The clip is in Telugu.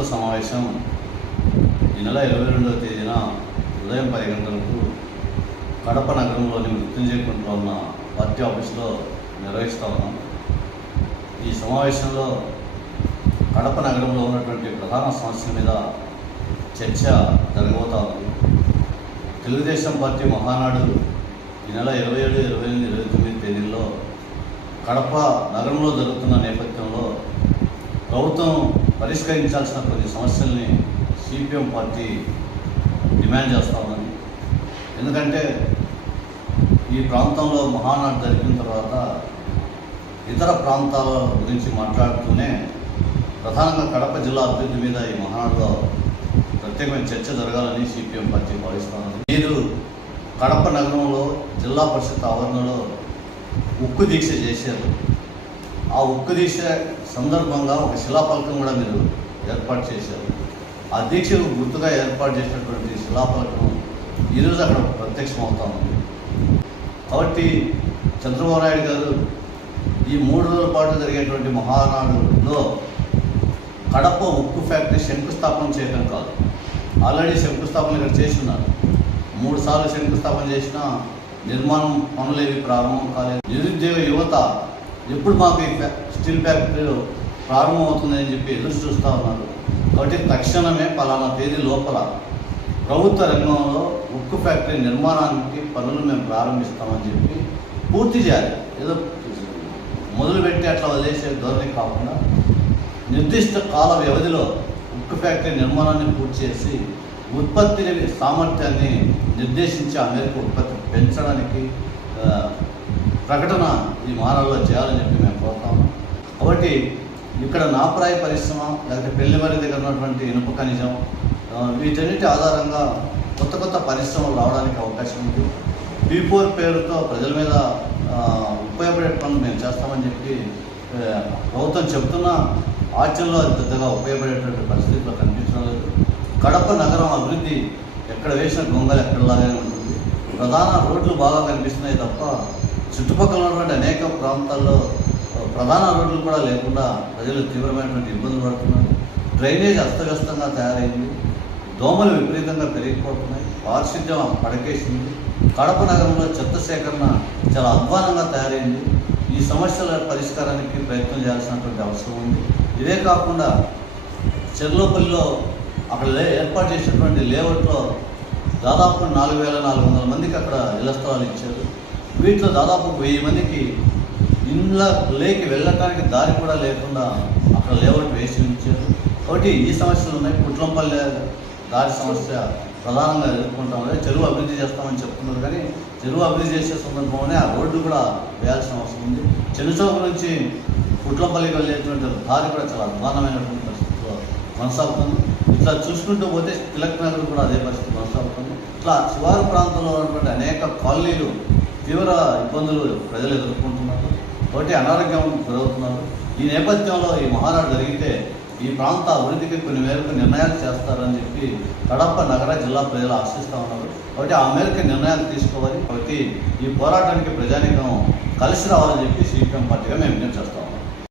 విస్తృత సమావేశం ఈ నెల 22వ తేదీన ఉదయం 10 గంటలకు కడప నగరంలోని మృత్యుంజయ కుంటలో ఉన్న పార్టీ ఆఫీసులో నిర్వహిస్తూ ఉన్నాం. ఈ సమావేశంలో కడప నగరంలో ఉన్నటువంటి ప్రధాన సమస్యల మీద చర్చ జరగబోతా ఉంది. తెలుగుదేశం పార్టీ మహానాడు ఈ నెల 27, 28, 29 తేదీల్లో కడప నగరంలో జరుగుతున్న నేపథ్యంలో ప్రభుత్వం పరిష్కరించాల్సిన కొన్ని సమస్యల్ని సిపిఎం పార్టీ డిమాండ్ చేస్తూ ఉన్నది. ఎందుకంటే ఈ ప్రాంతంలో మహానాడు జరిగిన తర్వాత ఇతర ప్రాంతాల గురించి మాట్లాడుతూనే ప్రధానంగా కడప జిల్లా అభివృద్ధి మీద ఈ మహానాడులో ప్రత్యేకమైన చర్చ జరగాలని సిపిఎం పార్టీ భావిస్తున్నది. మీరు కడప నగరంలో జిల్లా పరిషత్ ఆవరణలో ఉక్కు దీక్ష చేశారు. ఆ ఉక్కు దీక్ష సందర్భంగా ఒక శిలాఫలకం కూడా మీరు ఏర్పాటు చేశారు. ఆ దీక్షకు గుర్తుగా ఏర్పాటు చేసినటువంటి శిలాఫలకం ఈరోజు అక్కడ ప్రత్యక్షమవుతా ఉంది. కాబట్టి చంద్రబాబు నాయుడు గారు ఈ 3 రోజుల పాటు జరిగేటువంటి మహానాడులో కడప ఉక్కు ఫ్యాక్టరీ శంకుస్థాపన చేయడం కాదు, ఆల్రెడీ శంకుస్థాపన ఇక్కడ చేసి ఉన్నారు. 3 సార్లు శంకుస్థాపన చేసినా నిర్మాణం పనులేవి ప్రారంభం కాలేదు. నిరుద్యోగ యువత ఎప్పుడు మాకు ఈ స్టీల్ ఫ్యాక్టరీలో ప్రారంభమవుతుందని చెప్పి ఎదురు చూస్తూ ఉన్నారు. కాబట్టి తక్షణమే పలానా తేదీ లోపల ప్రభుత్వ రంగంలో ఉక్కు ఫ్యాక్టరీ నిర్మాణానికి పనులు మేము ప్రారంభిస్తామని చెప్పి పూర్తి చేయాలి. ఏదో మొదలుపెట్టి అట్లా వదిలేసే ధోరణి కాకుండా నిర్దిష్ట కాల వ్యవధిలో ఉక్కు ఫ్యాక్టరీ నిర్మాణాన్ని పూర్తి చేసి ఉత్పత్తి సామర్థ్యాన్ని నిర్దేశించి ఆ మేరకు ఉత్పత్తి పెంచడానికి ప్రకటన ఈ మహానాడులో చేయాలని చెప్పి మేము కోరుతాము. కాబట్టి ఇక్కడ నాప్రాయ పరిశ్రమ లేకపోతే పెళ్లిమర్రి దగ్గర ఉన్నటువంటి ఇనుప ఖనిజం వీటన్నిటి ఆధారంగా కొత్త కొత్త పరిశ్రమలు రావడానికి అవకాశం ఉంది. P4 పేరుతో ప్రజల మీద ఉపయోగపడే పనులు మేము చేస్తామని చెప్పి ప్రభుత్వం చెప్తున్నా ఆచరణలో అది పెద్దగా ఉపయోగపడేటువంటి పరిస్థితుల్లో కనిపించడం లేదు. కడప నగరం అభివృద్ధి ఎక్కడ వేసిన గొంగలు ఎక్కడలాగానే ఉంటుంది. ప్రధాన రోడ్లు బాగా కనిపిస్తున్నాయి తప్ప చుట్టుపక్కల ఉన్నటువంటి అనేక ప్రాంతాల్లో ప్రధాన రోడ్లు కూడా లేకుండా ప్రజలు తీవ్రమైనటువంటి ఇబ్బందులు పడుతున్నారు. డ్రైనేజ్ అస్తవ్యస్తంగా తయారైంది. దోమలు విపరీతంగా పెరిగిపోతున్నాయి. పారిశుద్ధ్యం పడకేసింది. కడప నగరంలో చెత్త సేకరణ చాలా అధ్వానంగా తయారైంది. ఈ సమస్యల పరిష్కారానికి ప్రయత్నం చేయాల్సినటువంటి అవసరం ఉంది. ఇవే కాకుండా చెర్లోపల్లిలో అక్కడ ఏర్పాటు చేసినటువంటి లేఅవుట్లో దాదాపు 4,400 మందికి అక్కడ ఇళ్ల స్థలాలు ఇచ్చారు. వీటిలో దాదాపు 1000 మందికి ఇళ్ళకి వెళ్ళటానికి దారి కూడా లేకుండా అక్కడ లేఅవుట్ వేసి ఉంచారు. కాబట్టి ఈ సమస్యలు ఉన్నాయి. కుట్లంపల్లి దారి సమస్య ప్రధానంగా ఎదుర్కొంటాం. చెరువు అభివృద్ధి చేస్తామని చెప్తున్నారు, కానీ చెరువు అభివృద్ధి చేసే సందర్భంలోనే ఆ రోడ్డు కూడా వేయాల్సిన అవసరం ఉంది. చెన్నుచౌక నుంచి కుట్లంపల్లికి వెళ్ళేటువంటి దారి కూడా చాలా అధ్వానమైనటువంటి పరిస్థితిలో కొనసాగుతుంది. ఇట్లా చూసుకుంటూ పోతే తిలక్ నగర్ కూడా అదే పరిస్థితి కొనసాగుతుంది. ఇట్లా శివారు ప్రాంతంలో ఉన్నటువంటి అనేక కాలనీలు తీవ్ర ఇబ్బందులు ప్రజలు ఎదుర్కొంటున్నారు. కాబట్టి అనారోగ్యం గురవుతున్నారు. ఈ నేపథ్యంలో ఈ మహానాడు జరిగితే ఈ ప్రాంత అభివృద్ధికి కొన్ని మేరకు నిర్ణయాలు చేస్తారని చెప్పి కడప నగర జిల్లా ప్రజలు ఆశిస్తూ ఉన్నారు. కాబట్టి ఆ మేరకు నిర్ణయాలు తీసుకోవాలి. కాబట్టి ఈ పోరాటానికి ప్రజానీకం కలిసి రావాలని చెప్పి సిపిఎం పార్టీగా మేము విజ్ఞప్తి చేస్తాం.